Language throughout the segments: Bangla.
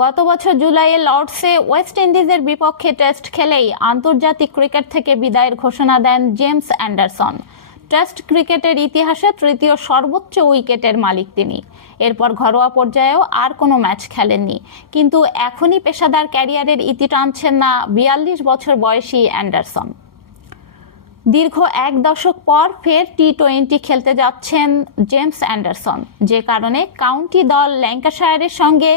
গত বছর জুলাইয়ে লর্ডসে ওয়েস্ট ইন্ডিজের বিপক্ষে টেস্ট খেলেই আন্তর্জাতিক ক্রিকেট থেকে বিদায়ের ঘোষণা দেন জেমস অ্যান্ডারসন। টেস্ট ক্রিকেটের ইতিহাসে তৃতীয় সর্বোচ্চ উইকেটের মালিক তিনি। এরপর ঘরোয়া পর্যায়েও আর কোনো ম্যাচ খেলেননি, কিন্তু এখনই পেশাদার ক্যারিয়ারের ইতি টানছেন না 42 বছর বয়সী অ্যান্ডারসন। দীর্ঘ এক দশক পর ফের টি-20 খেলতে যাচ্ছেন জেমস অ্যান্ডারসন, যে কারণে কাউন্টি দল ল্যাঙ্কাশায়ারের সঙ্গে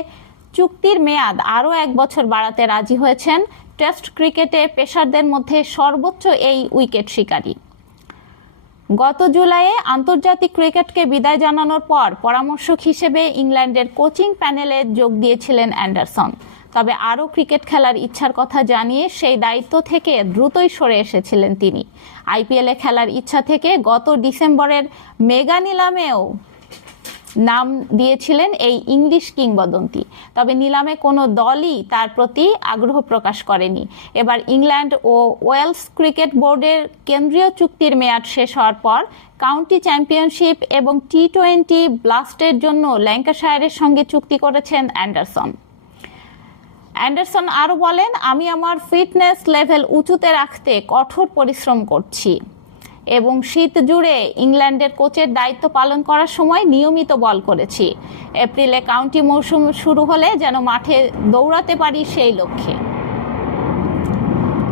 চুক্তির মেয়াদ আরও 1 বছর বাড়াতে রাজি হয়েছেন টেস্ট ক্রিকেটে পেসারদের মধ্যে সর্বোচ্চ এই উইকেট শিকারী। গত জুলাইয়ে আন্তর্জাতিক ক্রিকেটকে বিদায় জানানোর পর পরামর্শক হিসেবে ইংল্যান্ডের কোচিং প্যানেলে যোগ দিয়েছিলেন অ্যান্ডারসন। তবে আরও ক্রিকেট খেলার ইচ্ছার কথা জানিয়ে সেই দায়িত্ব থেকে দ্রুতই সরে এসেছিলেন তিনি। আইপিএলে খেলার ইচ্ছা থেকে গত ডিসেম্বরের মেগা নিলামেও নাম দিয়েছিলেন এই ইংলিশ কিংবদন্তি। তবে নিলামে কোনো দলই তার প্রতি আগ্রহ প্রকাশ করেনি। এবার ইংল্যান্ড ও ওয়েলস ক্রিকেট বোর্ডের কেন্দ্রীয় চুক্তির মেয়াদ শেষ হওয়ার পর কাউন্টি চ্যাম্পিয়নশিপ এবং টি-20 ব্লাস্টের জন্য ল্যাঙ্কাশায়ারের সঙ্গে চুক্তি করেছেন অ্যান্ডারসন। অ্যান্ডারসন আরও বলেন, আমি আমার ফিটনেস লেভেল উঁচুতে রাখতে কঠোর পরিশ্রম করছি এবং শীত জুড়ে ইংল্যান্ডের কোচের দায়িত্ব পালন করার সময় নিয়মিত বল করেছি। এপ্রিলে কাউন্টি মৌসুম শুরু হলে যেন মাঠে দৌড়াতে পারি সেই লক্ষ্যে।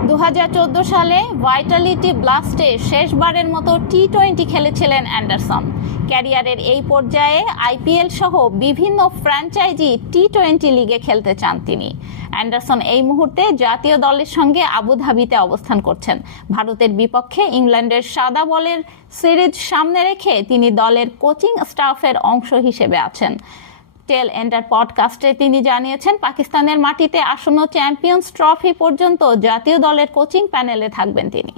2014 সালে ভাইটালিটি ব্লাস্টে শেষবারের মতো টি-20 খেলেছিলেন অ্যান্ডারসন। ক্যারিয়ারের এই পর্যায়ে আইপিএল সহ বিভিন্ন ফ্র্যাঞ্চাইজি টি-20 লিগে খেলতে চান তিনি। অ্যান্ডারসন এই মুহূর্তে জাতীয় দলের সঙ্গে আবুধাবিতে অবস্থান করছেন। ভারতের বিপক্ষে ইংল্যান্ডের সাদা বলের সিরিজ সামনে রেখে তিনি দলের কোচিং স্টাফের অংশ হিসেবে আছেন। টেল এন্ডার পডকাস্টে তিনি জানিয়েছেন, পাকিস্তানের মাটিতে আসন্ন চ্যাম্পিয়ন্স ট্রফি পর্যন্ত জাতীয় দলের কোচিং প্যানেলে থাকবেন তিনি।